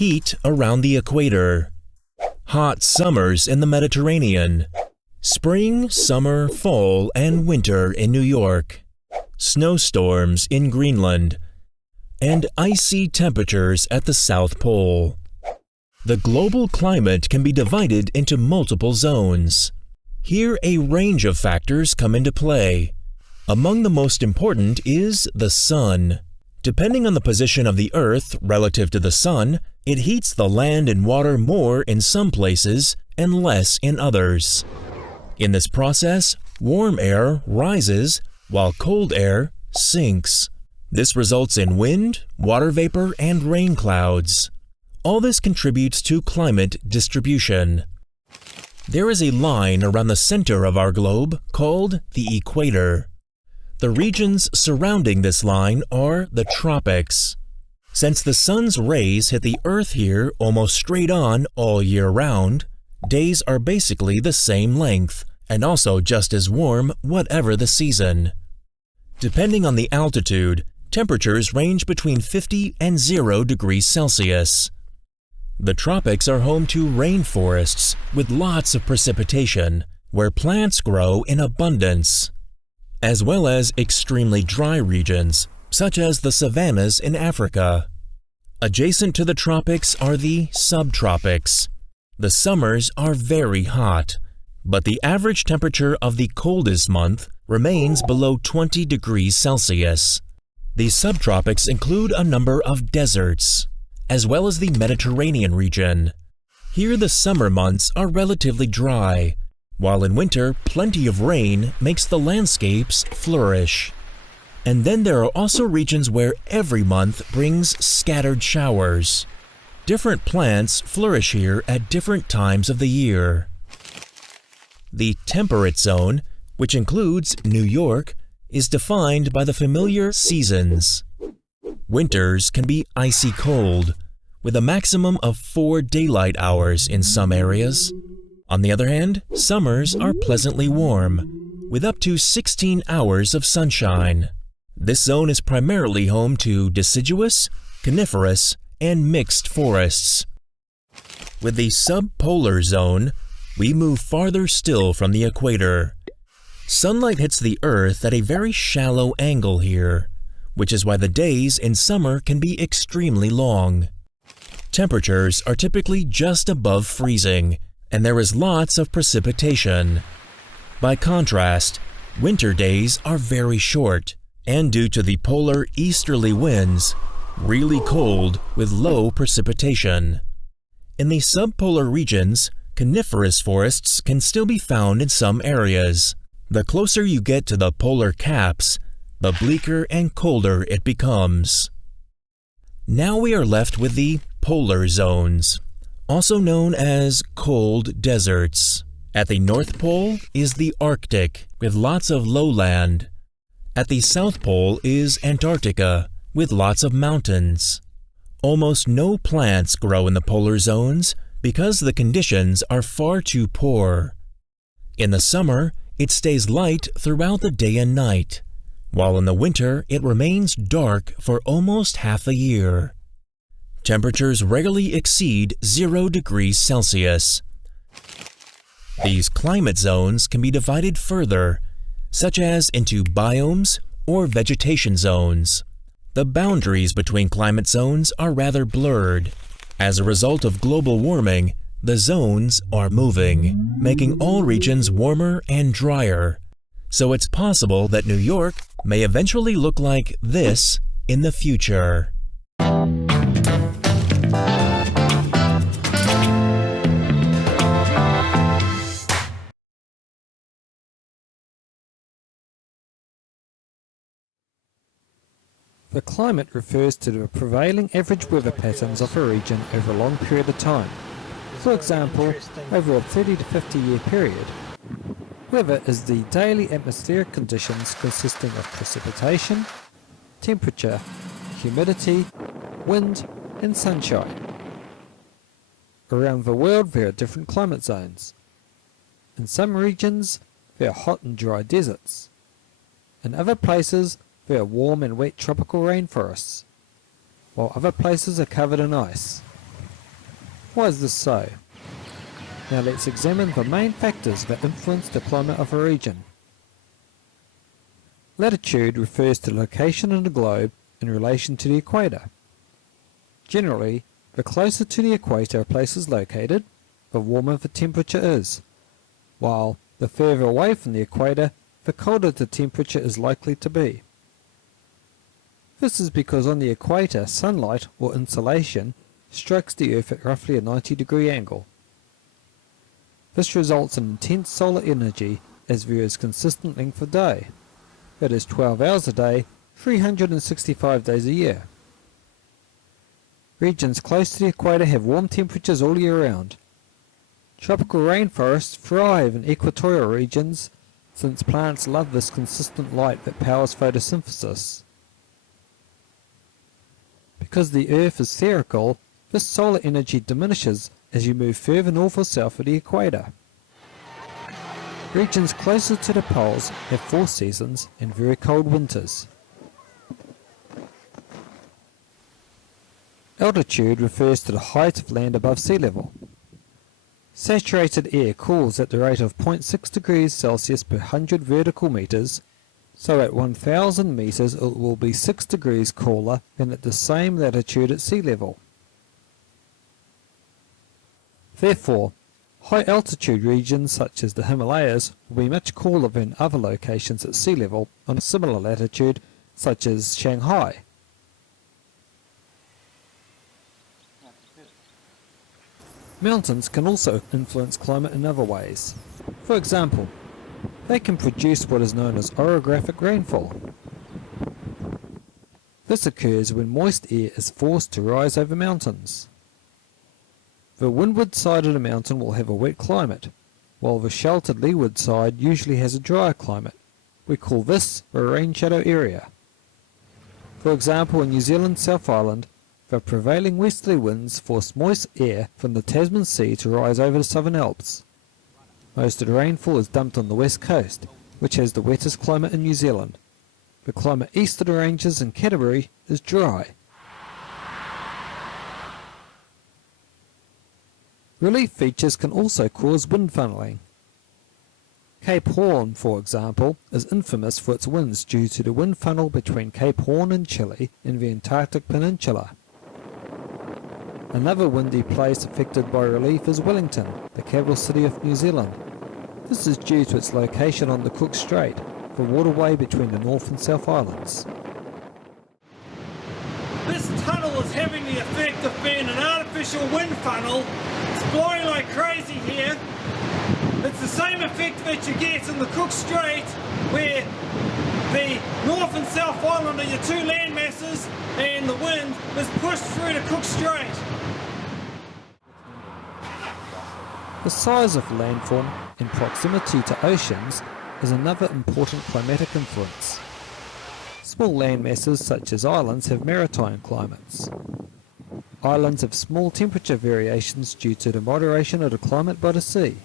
Heat around the equator. Hot summers in the Mediterranean. Spring, summer, fall, and winter in New York. Snowstorms in Greenland. And icy temperatures at the South Pole. The global climate can be divided into multiple zones. Here, a range of factors come into play. Among the most important is the sun. Depending on the position of the Earth relative to the sun, it heats the land and water more in some places and less in others. In this process, warm air rises while cold air sinks. This results in wind, water vapor, and rain clouds. All this contributes to climate distribution. There is a line around the center of our globe called the equator. The regions surrounding this line are the tropics. Since the sun's rays hit the Earth here almost straight on all year round, days are basically the same length and also just as warm whatever the season. Depending on the altitude, temperatures range between 50 and 0 degrees Celsius. The tropics are home to rainforests with lots of precipitation, where plants grow in abundance, as well as extremely dry regions, such as the savannas in Africa. Adjacent to the tropics are the subtropics. The summers are very hot, but the average temperature of the coldest month remains below 20 degrees Celsius. The subtropics include a number of deserts, as well as the Mediterranean region. Here the summer months are relatively dry, while in winter plenty of rain makes the landscapes flourish. And then there are also regions where every month brings scattered showers. Different plants flourish here at different times of the year. The temperate zone, which includes New York, is defined by the familiar seasons. Winters can be icy cold, with a maximum of 4 daylight hours in some areas. On the other hand, summers are pleasantly warm, with up to 16 hours of sunshine. This zone is primarily home to deciduous, coniferous, and mixed forests. With the subpolar zone, we move farther still from the equator. Sunlight hits the Earth at a very shallow angle here, which is why the days in summer can be extremely long. Temperatures are typically just above freezing, and there is lots of precipitation. By contrast, winter days are very short, and due to the polar easterly winds, really cold with low precipitation. In the subpolar regions, coniferous forests can still be found in some areas. The closer you get to the polar caps, the bleaker and colder it becomes. Now we are left with the polar zones, also known as cold deserts. At the North Pole is the Arctic, with lots of lowland. At the South Pole is Antarctica, with lots of mountains. Almost no plants grow in the polar zones because the conditions are far too poor. In the summer, it stays light throughout the day and night, while in the winter it remains dark for almost half a year. Temperatures rarely exceed 0 degrees Celsius. These climate zones can be divided further, such as into biomes or vegetation zones. The boundaries between climate zones are rather blurred. As a result of global warming, the zones are moving, making all regions warmer and drier. So it's possible that New York may eventually look like this in the future. The climate refers to the prevailing average weather patterns of a region over a long period of time. For example, over a 30 to 50 year period. Weather is the daily atmospheric conditions consisting of precipitation, temperature, humidity, wind, and sunshine. Around the world there are different climate zones. In some regions there are hot and dry deserts. In other places there are warm and wet tropical rainforests, while other places are covered in ice. Why is this so? Now let's examine the main factors that influence the climate of a region. Latitude refers to location in the globe in relation to the equator. Generally, the closer to the equator a place is located, the warmer the temperature is, while the further away from the equator, the colder the temperature is likely to be. This is because on the equator, sunlight or insolation strikes the Earth at roughly a 90-degree angle. This results in intense solar energy as there is consistent length of day. That is 12 hours a day, 365 days a year. Regions close to the equator have warm temperatures all year round. Tropical rainforests thrive in equatorial regions since plants love this consistent light that powers photosynthesis. Because the Earth is spherical, this solar energy diminishes as you move further north or south of the equator. Regions closer to the poles have 4 seasons and very cold winters. Altitude refers to the height of land above sea level. Saturated air cools at the rate of 0.6 degrees Celsius per 100 vertical meters, so at 1000 meters it will be 6 degrees cooler than at the same latitude at sea level. Therefore, high altitude regions such as the Himalayas will be much cooler than other locations at sea level on a similar latitude such as Shanghai. Mountains can also influence climate in other ways. For example, they can produce what is known as orographic rainfall. This occurs when moist air is forced to rise over mountains. The windward side of the mountain will have a wet climate, while the sheltered leeward side usually has a drier climate. We call this a rain shadow area. For example, in New Zealand's South Island, the prevailing westerly winds force moist air from the Tasman Sea to rise over the Southern Alps. Most of the rainfall is dumped on the west coast, which has the wettest climate in New Zealand. The climate east of the ranges in Canterbury is dry. Relief features can also cause wind funneling. Cape Horn, for example, is infamous for its winds due to the wind funnel between Cape Horn in Chile and the Antarctic Peninsula. Another windy place affected by relief is Wellington, the capital city of New Zealand. This is due to its location on the Cook Strait, the waterway between the North and South Islands. This tunnel is having the effect of being an artificial wind funnel. It's blowing like crazy here. It's the same effect that you get in the Cook Strait, where the North and South Island are your 2 land masses and the wind is pushed through the Cook Strait. The size of the landform and proximity to oceans is another important climatic influence. Small land masses such as islands have maritime climates. Islands have small temperature variations due to the moderation of the climate by the sea.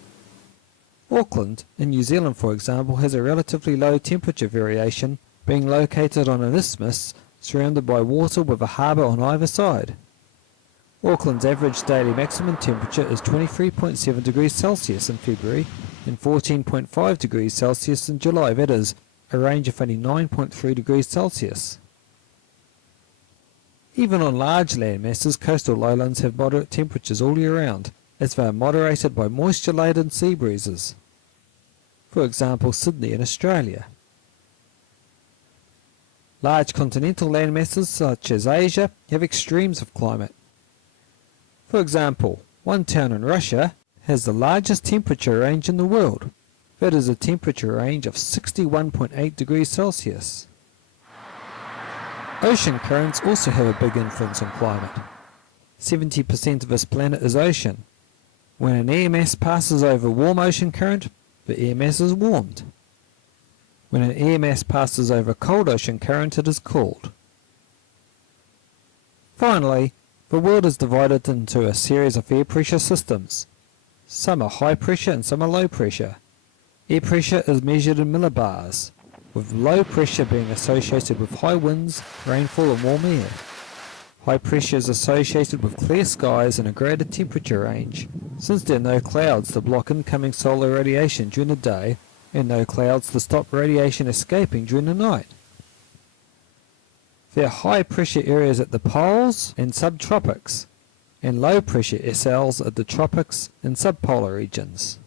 Auckland, in New Zealand for example, has a relatively low temperature variation, being located on an isthmus surrounded by water with a harbour on either side. Auckland's average daily maximum temperature is 23.7 degrees Celsius in February and 14.5 degrees Celsius in July, that is, a range of only 9.3 degrees Celsius. Even on large land masses, coastal lowlands have moderate temperatures all year round, as they are moderated by moisture-laden sea breezes. For example, Sydney in Australia. Large continental land masses such as Asia have extremes of climate. For example, one town in Russia has the largest temperature range in the world. That is a temperature range of 61.8 degrees Celsius. Ocean currents also have a big influence on climate. 70% of this planet is ocean. When an air mass passes over a warm ocean current, the air mass is warmed. When an air mass passes over a cold ocean current, it is cooled. Finally, the world is divided into a series of air pressure systems. Some are high pressure and some are low pressure. Air pressure is measured in millibars, with low pressure being associated with high winds, rainfall and warm air. High pressure is associated with clear skies and a greater temperature range, since there are no clouds to block incoming solar radiation during the day and no clouds to stop radiation escaping during the night. There are high pressure areas at the poles and subtropics, and low pressure cells at the tropics and subpolar regions.